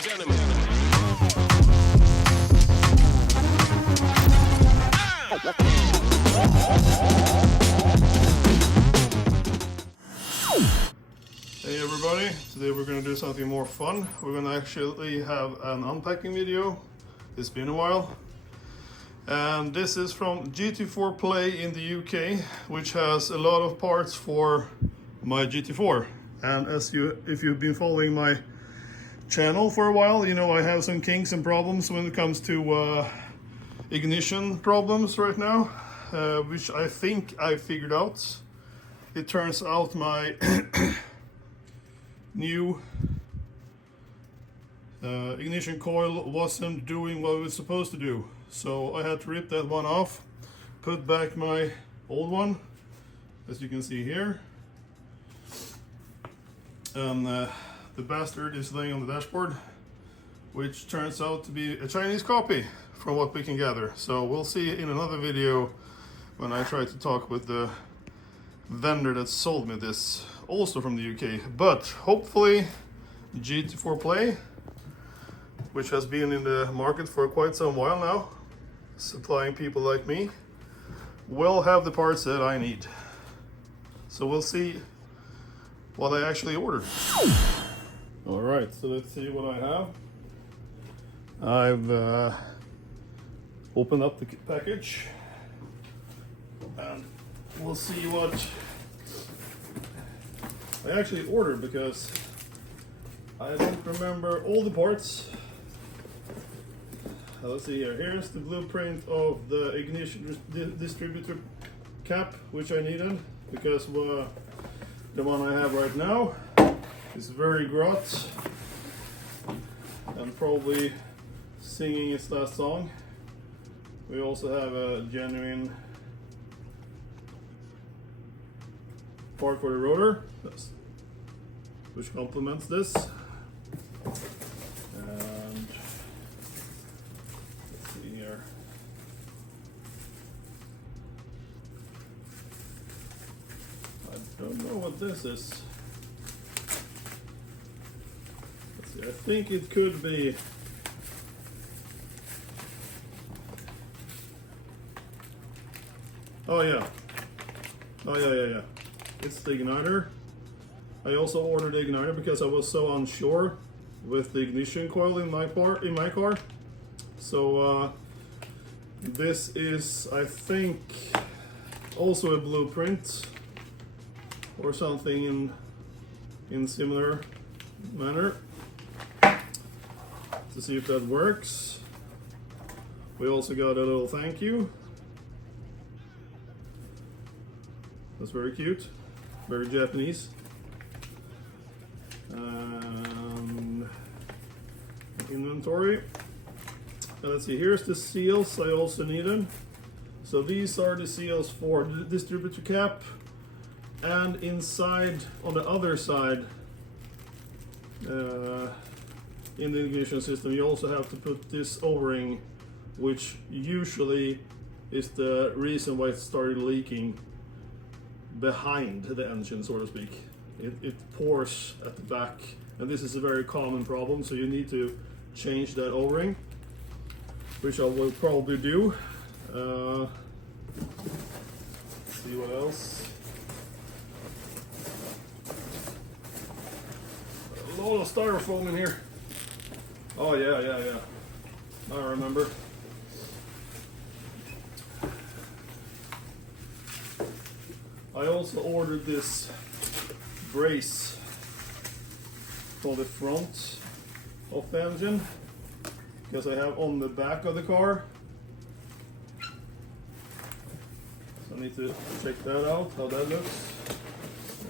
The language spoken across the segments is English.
and gentlemen. Hey everybody, today we're going to do something more fun. We're going to actually have an unpacking video. It's been a while. And this is from GT4-Play in the UK, which has a lot of parts for my GT4. And if you've been following my channel for a while, you know I have some kinks and problems when it comes to ignition problems right now, which I think I figured out. It turns out my new ignition coil wasn't doing what it was supposed to do. So I had to rip that one off, put back my old one, as you can see here. And the bastard is laying on the dashboard, which turns out to be a Chinese copy from what we can gather. So we'll see in another video when I try to talk with the vendor that sold me this, also from the UK. But hopefully GT4-Play, which has been in the market for quite some while now, supplying people like me, will have the parts that I need. So we'll see what I actually ordered. All right, so let's see what I have. I've opened up the package and we'll see what I actually ordered, because I don't remember all the parts. Let's see here. Here's the blueprint of the ignition distributor cap, which I needed, because the one I have right now is very grot and probably singing its last song. We also have a genuine part for the rotor, which complements this. And let's see here. I don't know what this is. Let's see. I think it could be. Oh yeah. Oh yeah. It's the igniter. I also ordered the igniter because I was so unsure with the ignition coil in my car. So this is, I think, also a blueprint or something in similar manner, to see if that works. We also got a little thank you. That's very cute, very Japanese. Inventory. Let's see, here's the seals I also needed. So these are the seals for the distributor cap, and inside, on the other side, in the ignition system, you also have to put this O-ring, which usually is the reason why it started leaking behind the engine, so to speak. It pours at the back, and this is a very common problem, so you need to change that O-ring, which I will probably do. Let's see what else. A lot of styrofoam in here. Oh yeah. I remember. I also ordered this brace for the front of the engine, because I have on the back of the car. So I need to check that out, how that looks.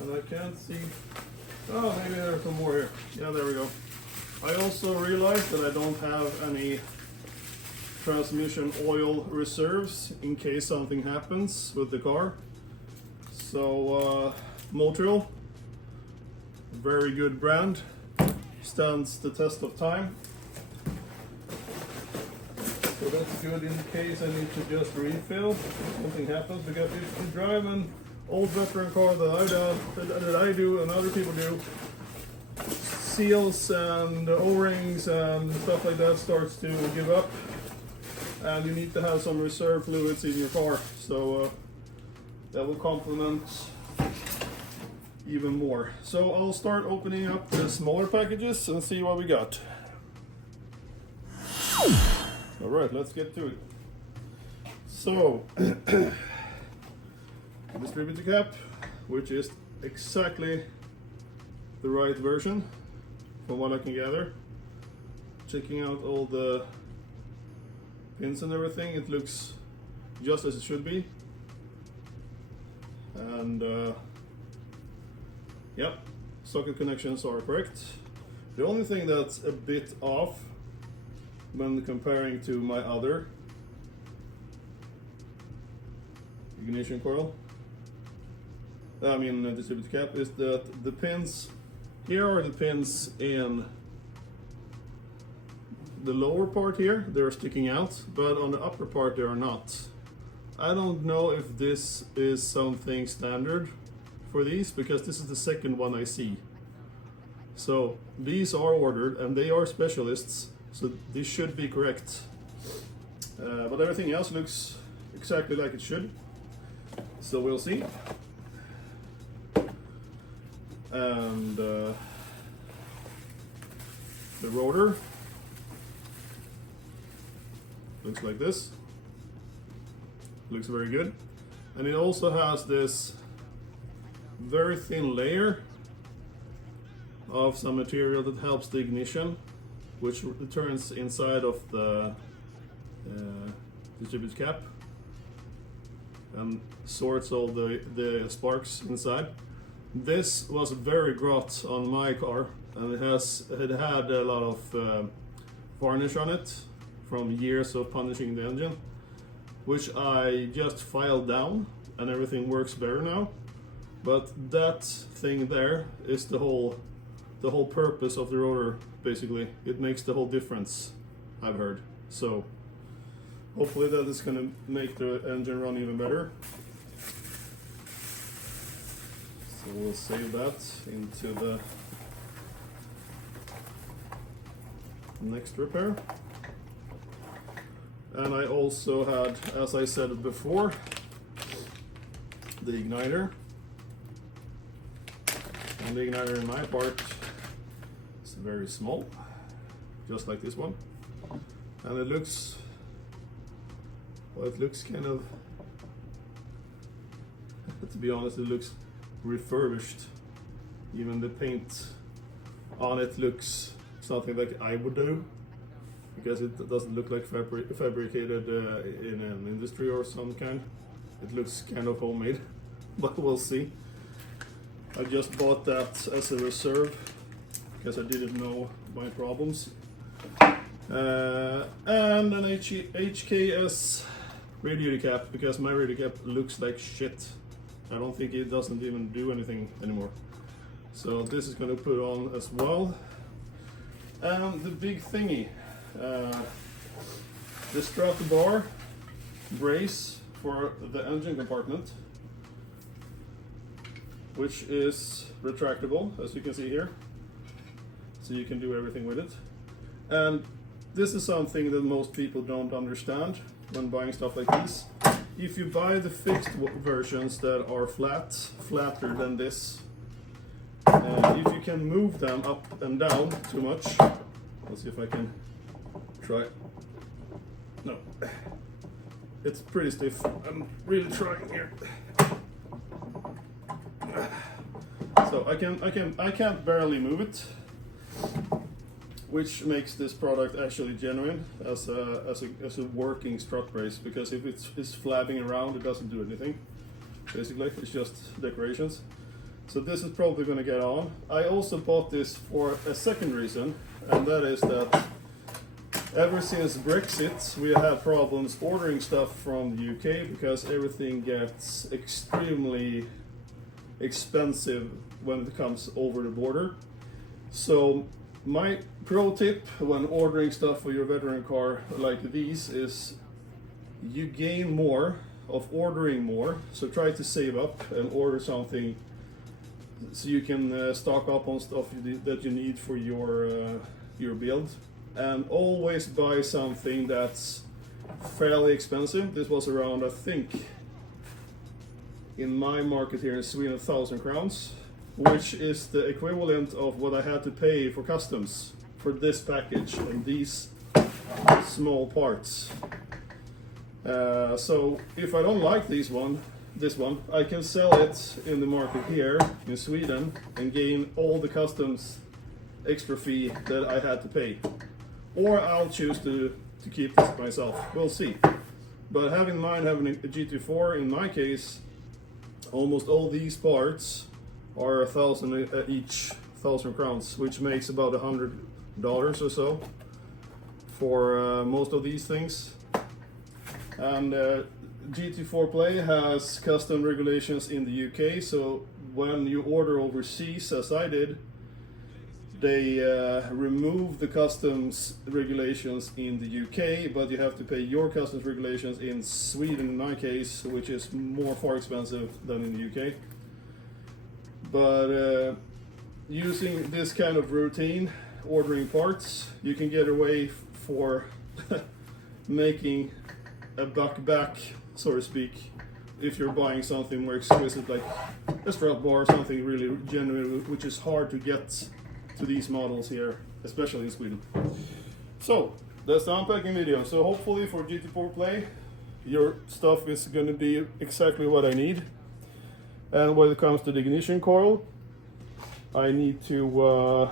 And I can't see. Oh, maybe there's some more here. Yeah, there we go. I also realized that I don't have any transmission oil reserves in case something happens with the car. So Motril, very good brand, stands the test of time. So that's good in case I need to just refill if something happens, because if you drive an old veteran car that I do and other people do, seals and the O-rings and stuff like that starts to give up, and you need to have some reserve fluids in your car, so that will complement even more. So I'll start opening up the smaller packages and see what we got. All right, let's get to it. So, distributor cap, which is exactly the right version from what I can gather. Checking out all the pins and everything, it looks just as it should be. And yep, socket connections are correct. The only thing that's a bit off when comparing to my other ignition coil, I mean distributor cap, is that the pins here are the pins in the lower part here, they're sticking out, but on the upper part they are not. I don't know if this is something standard for these, because this is the second one I see. So these are ordered and they are specialists, so this should be correct. But everything else looks exactly like it should. So we'll see. And the rotor looks like this. Looks very good. And it also has this very thin layer of some material that helps the ignition, which returns inside of the distributor cap and sorts all the sparks inside. This was very grot on my car, and it had a lot of varnish on it from years of punishing the engine, which I just filed down and everything works better now. But that thing there is the whole purpose of the rotor, basically. It makes the whole difference, I've heard. So hopefully that is going to make the engine run even better. So we'll save that into the next repair. And I also had, as I said before, the igniter. And the igniter in my part is very small, just like this one. And it looks, well, it looks kind of, to be honest, it looks refurbished. Even the paint on it looks something like I would do, because it doesn't look like fabricated in an industry or some kind. It looks kind of homemade, but we'll see. I just bought that as a reserve because I didn't know my problems. And an HKS radiator cap, because my radiator cap looks like shit. I don't think it doesn't even do anything anymore. So this is going to put on as well. And the big thingy, the strut bar brace for the engine compartment, which is retractable, as you can see here. So you can do everything with it. And this is something that most people don't understand when buying stuff like this. If you buy the fixed versions that are flatter than this, if you can move them up and down too much, let's see if I can try. No, it's pretty stiff. I'm really trying here. So I can't barely move it, which makes this product actually genuine as a working strut brace, because if it's flapping around, it doesn't do anything. Basically, it's just decorations. So this is probably going to get on. I also bought this for a second reason, and that is that ever since Brexit, we have had problems ordering stuff from the UK because everything gets extremely expensive when it comes over the border. So my pro tip when ordering stuff for your veteran car like these is you gain more of ordering more. So try to save up and order something so you can stock up on stuff that you need for your build, and always buy something that's fairly expensive. This was around, I think, in my market here in Sweden, 1,000 crowns, which is the equivalent of what I had to pay for customs for this package and these small parts. So if I don't like this one, I can sell it in the market here in Sweden and gain all the customs extra fee that I had to pay. Or I'll choose to keep this myself. We'll see. But have in mind, having a GT4, in my case, almost all these parts are 1,000 each, 1,000 crowns, which makes about $100 or so for most of these things. And GT4-Play has custom regulations in the UK, so when you order overseas, as I did, they remove the customs regulations in the UK, but you have to pay your customs regulations in Sweden, in my case, which is far expensive than in the UK. But using this kind of routine, ordering parts, you can get away for making a buck back, so to speak, if you're buying something more exquisite like a strap bar, something really genuine, which is hard to get to these models here, especially in Sweden. So that's the unpacking video. So hopefully for GT4-Play, your stuff is going to be exactly what I need. And when it comes to the ignition coil, I need to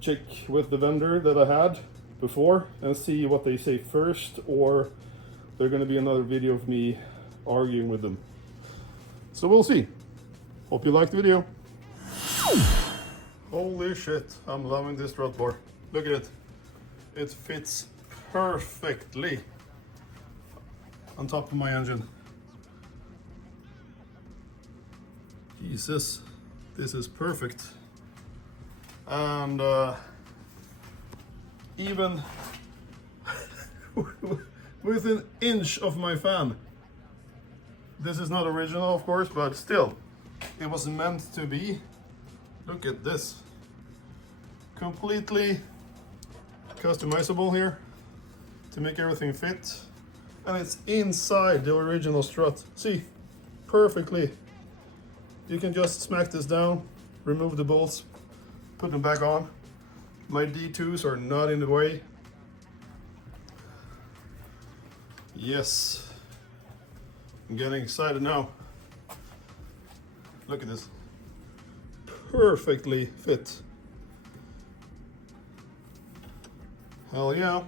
check with the vendor that I had before and see what they say first, or there's going to be another video of me arguing with them. So we'll see. Hope you liked the video. Holy shit, I'm loving this strut bar. Look at it. It fits perfectly on top of my engine. Jesus, this is perfect. And even within an inch of my fan. This is not original, of course, but still, it was meant to be. Look at this. Completely customizable here to make everything fit. And it's inside the original strut. See, perfectly. You can just smack this down, remove the bolts, put them back on. My D2s are not in the way. Yes, I'm getting excited now. Look at this. Perfectly fit. Hell yeah.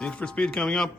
Need for Speed coming up.